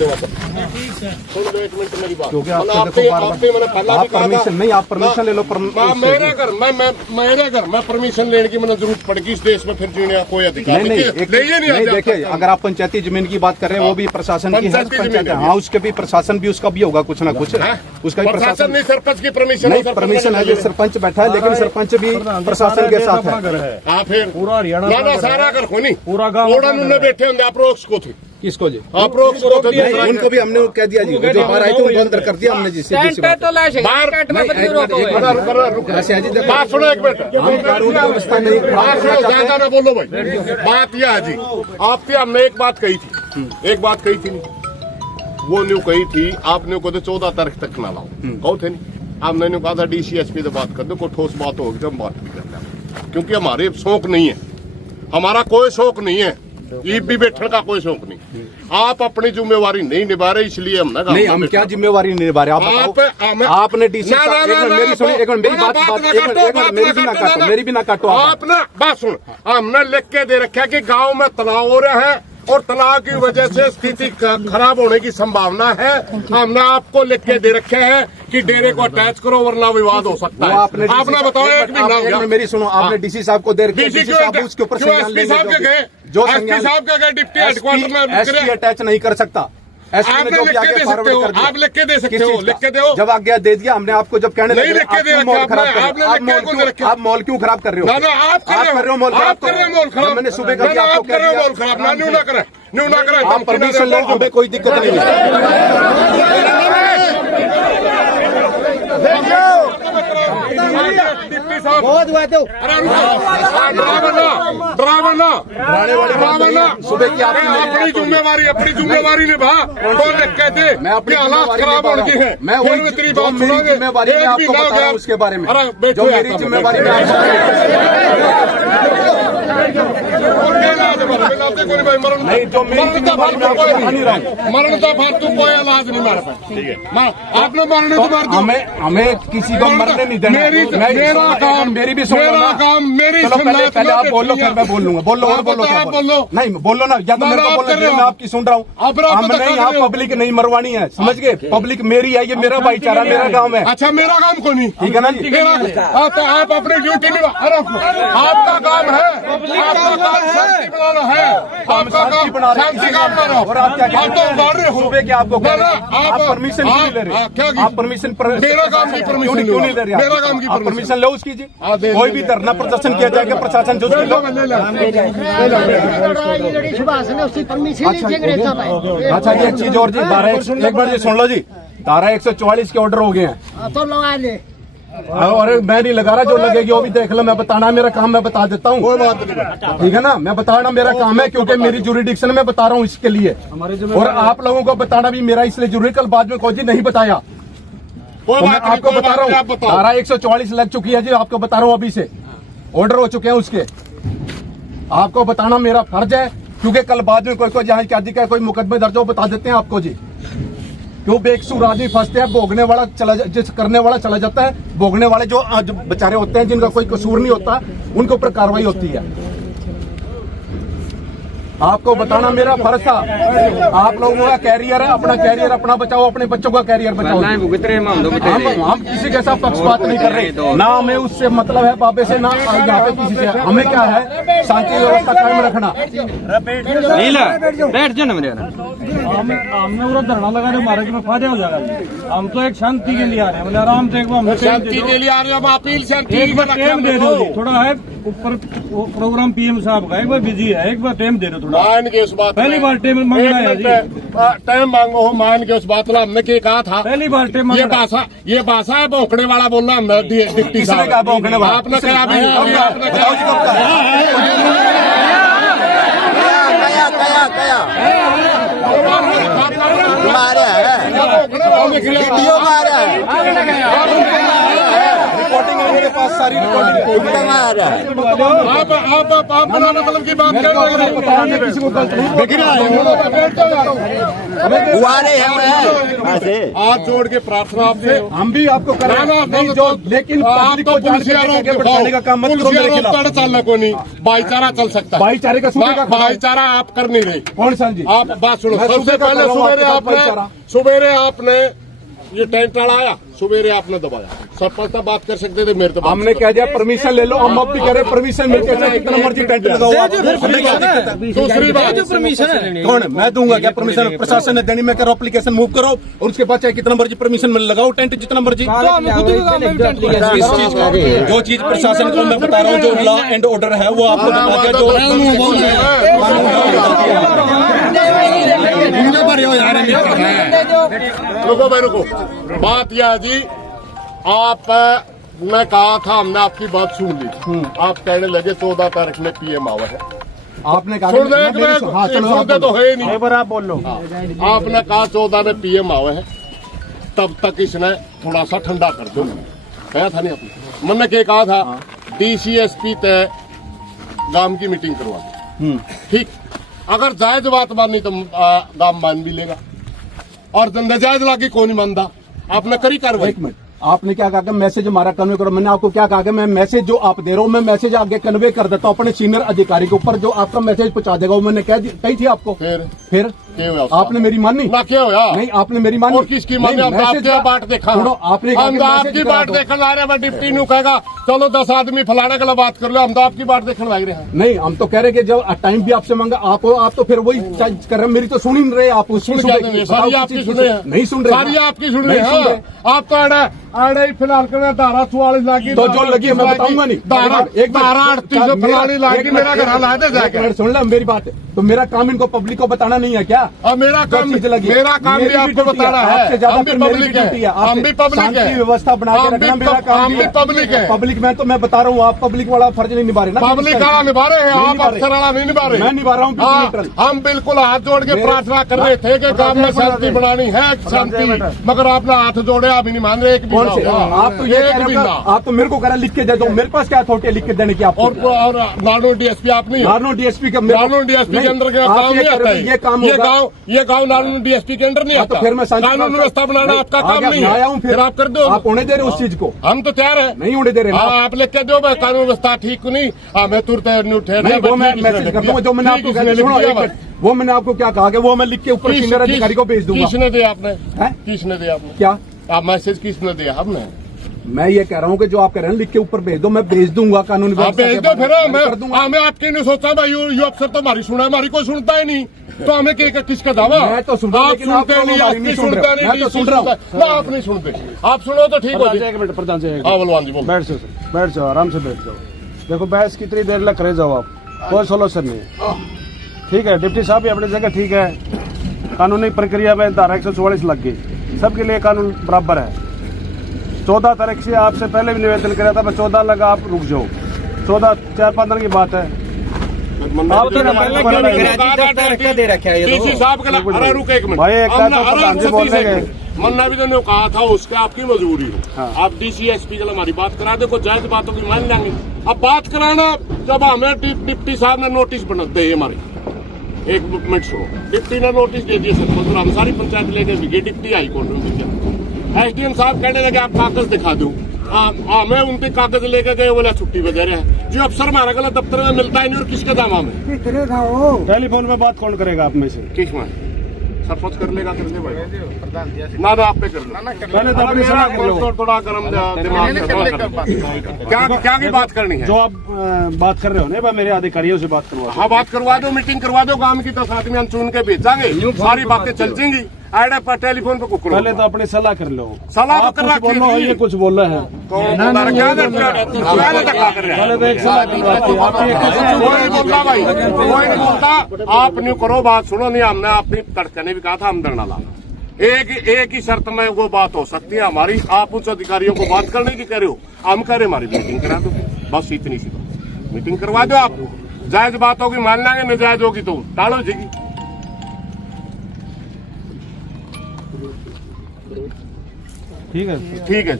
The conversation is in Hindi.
सुन लो एक मिनट मेरी बात, क्योंकि मैंने पहला भी कहा था नहीं, आप परमिशन ले लो। मेरे घर मैं परमिशन लेने की मैंने जरूरत पड़ेगी इस देश में, फिर जीने का कोई अधिकार नहीं। देखिए, अगर आप पंचायती जमीन की बात कर रहे हैं, वो भी प्रशासन की है, पंचायत। हाँ, उसके भी प्रशासन भी, उसका भी होगा कुछ ना कुछ, उसका भी प्रशासन नहीं। सरपंच की परमिशन नहीं, परमिशन है, सरपंच बैठा है, लेकिन सरपंच भी प्रशासन के साथ है। फिर पूरा हरियाणा सारा घर को नहीं, पूरा गाँव बैठे होंगे। आप रोक को थे किसको जी? आप रोक उनको भी हमने कह दिया जी, जो बाहर आए थे उनको अंदर कर दिया हमने जी। बात सुनो एक मिनट, ज्यादा ना बोलो भाई। बात यह है जी, आपसे हमने एक बात कही थी, वो न्यू कही थी आपने को 14 तारीख तक ना लाओ, कहो थे नहीं। आपने न्यू कहा था DCSP से बात कर दो, कोई ठोस बात होगी तो हम बात भी करते हैं, क्योंकि हमारे शौक नहीं है, हमारा कोई शौक नहीं है, ईब भी बैठने का कोई शौक नहीं। आप अपनी जिम्मेवारी नहीं निभा रहे, इसलिए हम ना नहीं, हम क्या जिम्मेवारी नहीं निभा रहे? आपने DC मेरी सुनिए, एक मिनट मेरी बात, मेरी भी ना काटो। आपने बात सुन, हमने लिख के दे रखा है कि गाँव में तनाव हो रहा है और तनाव की वजह से स्थिति खराब होने की संभावना है। हमने आपको लिख के दे रखे हैं कि डेरे को अटैच करो वरना विवाद हो सकता है। आपने बताओ, एक महीना मेरी सुनो, आपने DC साहब को दे रखे, उसके ऊपर SP साहब के गए, जो SP साहब का गए डिप्टी हेडक्वार्टर में SP अटैच नहीं कर सकता। आप लिख के दे सकते हो, लिख के दो। जब आज्ञा दे दिया हमने आपको, जब कहने नहीं लिख के दे आप मॉल क्यों खराब कर रहे हो? आप कर रहे हो मॉल खराब। मैंने सुबह कर दिया, आप कर रहे हो मॉल खराब, ना न्यू ना करें। आप परमिशन ले, हमें कोई दिक्कत नहीं है। सुबह की अपनी जिम्मेवारी निभा, कौन कहते मैं अपनी हालात खराब होने है। मैं वही जिम्मेवारी में आपको बता रहा हूँ, उसके बारे में जो मेरी जिम्मेवारी में नहीं, जो मरण का फालतू कोई इलाज नहीं मार पाए। आपने मरने तो मार दो, हमें किसी को मरने नहीं देना। मेरा काम, मेरी भी मेरा काम, मेरी पहले आप बोलो, फिर मैं बोल लूंगा। बोलो और बोलो, क्या बोलो? नहीं बोलो ना, या तो मेरे को बोलो, मैं आपकी सुन रहा हूँ। हमने यहाँ पब्लिक नहीं मरवानी है, समझ गए? पब्लिक मेरी है, ये मेरा भाईचारा, मेरा गाँव है। अच्छा, मेरा काम को नहीं, ठीक है ना जी? आप अपनी ड्यूटी निभा, आपका काम है, आपका काम शांति बनाना है, आपका काम शांति काम बनाना। और आप क्या मार रहे हो सुबह, क्या आपको आप परमिशन क्यों नहीं ले रहे? आप परमिशन, मेरा काम की परमिशन क्यों नहीं ले रहे? मेरा काम की परमिशन लो उसकी जी। कोई भी धरना प्रदर्शन किया जाएगा, प्रशासन जो अच्छा जी, एक चीज और जी, एक बार जी सुन लो जी, धारा 144 के ऑर्डर हो गए हैं तो लगा ले। और मैं नहीं लगा रहा, जो लगेगी वो भी देख लो। मैं बताना मेरा काम, मैं बता देता हूँ, ठीक है ना? मैं बताना मेरा काम है, क्योंकि मेरी जुरिडिक्शन में बता रहा हूँ इसके लिए, और आप लोगों को बताना भी मेरा इसलिए जरूरी। कल बाद में कोई जी नहीं बताया, तो मैं आपको बता रहा हूँ, धारा 144 लग चुकी है जी, आपको बता रहा हूँ, अभी से ऑर्डर हो चुके हैं उसके। आपको बताना मेरा फर्ज है, क्योंकि कल बाद में कोई जहाँ क्या दिखा, कोई मुकदमे दर्ज हो, बता देते हैं आपको जी। क्यों बेकसूर आदमी फंसते हैं, भोगने वाला जिस करने वाला चला जाता है, भोगने वाले जो बेचारे होते हैं, जिनका कोई कसूर नहीं होता, उनके ऊपर कार्रवाई होती है। आपको बताना मेरा फर्ज था। आप लोगों का कैरियर है, अपना कैरियर अपना बचाओ, अपने बच्चों का कैरियर बचाओ। हम किसी के साथ पक्षपात नहीं कर रहे, ना हमें उससे मतलब है बाबे से, ना यहाँ पे किसी से। हमें क्या है, शांति व्यवस्था कायम रखना। बैठ जाना मेरे, हमने पूरा धरना लगा रहे, हमारे में फायदा हो जाएगा। हम तो एक शांति के लिए आ रहे हैं, मतलब आराम से शांति के लिए आ रहे हैं। हम अपील एक बार टाइम दे दो, थोड़ा है ऊपर प्रोग्राम PM साहब का, एक बार बिजी है, एक बार टाइम दे दो थोड़ा। मान के उस बात, पहली बार टाइम मांगना है जी, टाइम मांगो हो, मान के उस बात ला। हमने क्या कहा था, पहली बार टाइम ये भाषा है भौंकने वाला बोलना। हमने डिप्टी साहब आपने कहा रिपोर्टिंग मेरे पास सारी रिकॉर्डिंग आप बना मतलब की बात कर रहे हैं। किसी को गलत नहीं देख रहा ऐसे हाथ जोड़ के प्रार्थना आपसे। हम भी आपको कर रहे हैं नहीं जो, लेकिन आप पब्लिक तो को जान पुलिस के बताने का काम मत करो मेरे खिलाफ। चलना को नहीं, भाईचारा चल सकता है। भाईचारे का सूबे का भाईचारा आप कर नहीं रहे। कौन सा जी? आप बात सुनो। मैं सबसे सूबे का पहले कर रहा हूं, सुबेरे आपने ये टेंट आया, सुबेरे आपने दबाया। सरपंच साहब बात कर सकते थे, मेरे तो बात हमने कह दिया परमिशन ले लो, हम अब भी कह रहे परमिशन मिलते हैं, कितना मर्जी टेंट लगाओ आप। दूसरी बात कौन? मैं दूंगा क्या परमिशन? प्रशासन ने देनी, मैं कह रहा हूं एप्लीकेशन मूव करो और उसके बाद चाहे कितना मर्जी परमिशन मिल लगाओ टेंट जितना मर्जी। इस चीज का जो चीज प्रशासन को मैं बता रहा हूँ, जो लॉ एंड ऑर्डर है वो आपको बता दिया। रुको भाई रुको। बात यह है जी, आप मैं कहा था, हमने आपकी बात सुन ली। आप कहने लगे 14 तारीख में पीएम आवा है। आपने कहा सुन दे हाँ, तो है ही नहीं। एक बार आप बोल लो। आपने कहा 14 में पीएम आवे है, तब तक इसने थोड़ा सा ठंडा कर दो। कहा था नहीं आपने? मैंने क्या कहा था, डीसीएसपी तय गांव की मीटिंग करवा दो। ठीक, अगर जायज बात माननी तो गांव मान भी लेगा, और नाजायज लागी कौन नहीं मानता। आपने करी कार्रवाई। एक मिनट, आपने क्या कहा कि मैसेज हमारा कन्वे करो? मैंने आपको क्या कहा कि मैं मैसेज जो आप दे रहा हूँ, मैं मैसेज आगे कन्वे कर देता हूँ अपने सीनियर अधिकारी के ऊपर, जो आपका मैसेज पहुंचा देगा। वो मैंने कही थी आपको। फिर क्या हुआ उसका? आपने मेरी मानी ना? क्या होया? नहीं, आपने मेरी मानी। और किसकी मानी? हम आपके बाट देखा। आपने हम आपकी बाट देखने ला रहे हैं। डिप्टी नु कहेगा चलो 10 आदमी फलाने के लिए बात कर लो, हम तो आपकी बाट देखने लग रहे हैं। नहीं, हम तो कह रहे कि जब टाइम भी आपसे मांगा आप तो फिर वही कर रहे हैं। मेरी तो सुन ही नहीं रहे आप। उसकी सारी आपकी सुन रहे हैं। नहीं सुन रहे, सारी आपकी सुन रहे हैं। आप तो आड़े ही फिलहाल कर धारा 44 लागी, तो जो लगी मैं बताऊंगा नहीं। धारा 38 फलानी लागी मेरा घर ला दे जाके। सुन ले मेरी बात, तो मेरा काम इनको पब्लिक को बताना नहीं है क्या? और मेरा काम भी आपको बताना है। हम भी पब्लिक है, हम भी पब्लिक है। व्यवस्था बना के रखना मेरा काम हम भी पब्लिक है। पब्लिक में तो मैं बता रहा हूँ, आप पब्लिक वाला फर्ज नहीं निभा रहे ना। पब्लिक वाला निभा रहे हैं, आप अफसर वाला नहीं निभा रहे। मैं निभा रहा हूँ। हम बिल्कुल हाथ जोड़ के प्रार्थना कर रहे थे कि काम में शांति बनानी है, शांति, मगर आपने हाथ जोड़े, आप नहीं मान रहे। एक भी आप तो ये कह रहे हो, आप तो मेरे को कह रहे लिख के दे दो। मेरे पास क्या अथॉरिटी है लिख के देने की? आप और नार्नो डीएसपी आप नहीं? नार्नो डीएसपी का नार्नो डीएसपी के अंदर काम नहीं आता है। ये गाँव नार्नो डीएसपी के अंदर नहीं आता। तो फिर मैं कानून व्यवस्था बनाना आपका काम नहीं है। आया हूँ, फिर आप कर दो। आप होने दे रहे उस चीज को? हम तो तैयार है। नहीं होने दे रहे। आप लिख के दो, कानून व्यवस्था ठीक नहीं, मैं तुरंत वो मैं मैसेज कर दूंगा। जो मैंने आपको वो मैंने आपको क्या कहा कि वो मैं लिख के ऊपर सीनियर अधिकारी को भेज दूंगा। किसने दिया आपने? किसने दिया आपने? क्या आप मैसेज किसने दिया? हमने। मैं ये कह रहा हूँ कि जो आप कह रहे हैं लिख के ऊपर भेज दो, मैं भेज दूंगा। कानून भेज दो फिर। मैं आपकी नहीं सोचता भाई, ये अफसर तो हमारी सुना है, हमारी कोई सुनता ही नहीं, तो हमें किसका दावा? मैं तो सुन रहा हूं, लेकिन आप सुनते नहीं, नहीं सुन रहे। मैं तो सुन रहा हूं ना, आप नहीं सुनते। आप सुनो तो ठीक हो जाए। एक मिनट प्रधान जी, हाँ बलवान जी बोलो। बैठ जाओ, आराम से बैठ जाओ। देखो बहस कितनी देर लग रहे जाओ, आप कोई सोल्यूशन नहीं है। ठीक है, डिप्टी साहब भी अपनी जगह ठीक है। कानूनी प्रक्रिया में धारा 144 लग गई, सबके लिए कानून बराबर है। 14 तारीख से आपसे पहले भी निवेदन कराया था, मैं 14 लगा, आप रुक जाओ। 14 4-5 दिन की बात है। आप तो डीसी साहब के लिए, अरे रुक एक मिनट भाई, एक प्रधान जी बोल रहे हैं। मन्ना भी तो कहा था उसके आपकी मजबूरी हो। आप डीसीएसपी के लिए हमारी बात करा दो, कोई जायज बातों की मान लेंगे। अब बात कराना जब हमें डिप्टी साहब ने नोटिस बना दे हमारे, एक मिनट सुनो, डिप्टी ने नोटिस दे दिया सबको, हम सारी पंचायत लेके गए, डिप्टी हाई कोर्ट में गया। एसडीएम साहब कहने लगे आप कागज दिखा दो। मैं उनके कागज लेके गए, बोला छुट्टी पे दे रहे हैं। जो अफसर हमारा गलत दफ्तर में मिलता ही नहीं, और किसके दामा में? टेलीफोन में बात कौन करेगा आप में से? किस में? सरपंच कर लेगा, कर ले भाई। ना आप पे कर लो। पहले तो अपनी सलाह कर लो। थोड़ा गर्म दिमाग से क्या की बात करनी है? जो आप बात कर रहे हो ना, मेरे अधिकारियों से बात करवा। हाँ, बात करवा दो, मीटिंग करवा दो गांव की, 10 आदमी हम चुन के भेजांगे, सारी बातें चल जाएंगी। आइडा पर टेलीफोन पे कुछ पहले तो अपनी सलाह कर लो। सलाह तो कर रहा बोलो, ये कुछ बोल रहे हैं तो पहले तो एक सलाह कोई नहीं बोलता भाई, कोई नहीं बोलता। आप नहीं करो बात, सुनो नहीं, हमने अपनी तड़के ने भी कहा था हम धरना लाना। एक ही शर्त में वो बात हो सकती है हमारी। आप उच्च अधिकारियों को बात करने की कह रहे हो, हम कह रहे हमारी मीटिंग करा दो, बस इतनी सी बात। मीटिंग करवा दो आप, जायज बात होगी मान लेंगे, नाजायज होगी तो टालो जी। ठीक है, ठीक है।